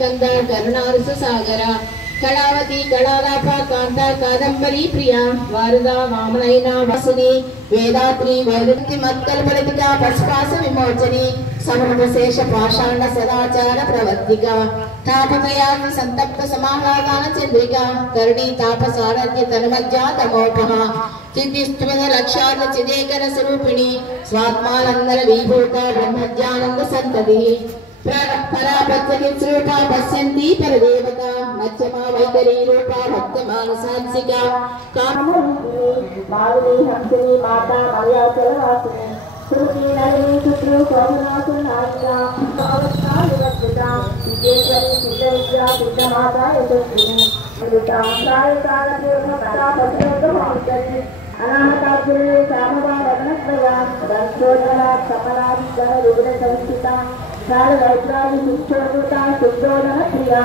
कंद करुणारस सागर कलावती कलालाप कांता कादंबरी प्रिया वारदा वामनयना वसुनी वेदात्री वैदन्ति मत्कल्पलतिका पस्पास विमोचनी समृत शेष पाषाण सदाचार प्रवर्तिका तापत्रयाग्नि संतप्त समाह्लादान चंद्रिका कर्णी तापसारथ्य तन्मज्जा तमोपः चित्तिस्त्वद लक्षार्थ चिदेकर स्वरूपिणी स्वात्मानंदन विभूता ब्रह्मज्ञानंद संततिः परापत्यति स्वरूपा पश्यन्ति परदेवता मध्यमा वैखरी रूपा भक्तमानसांसिका कामरूपिणी मालिनी हंसिनी माता मर्याचलवासिनी श्रुति नलिनी सुश्रू शोभनासुनायिका अवस्थाविवर्जिता सिद्धेश्वरी सिद्धविद्या सिद्धमाता यशस्विनी अमृता सायकालपूर्णकथा पतिरोधमान्तरी अनाहताग्रे श्यामवा रत्नत्रया दर्शोधरा सपनादि गण रुग्ण संस्थिता काल वैद्रादि सुक्षोता शुद्धोदन क्रिया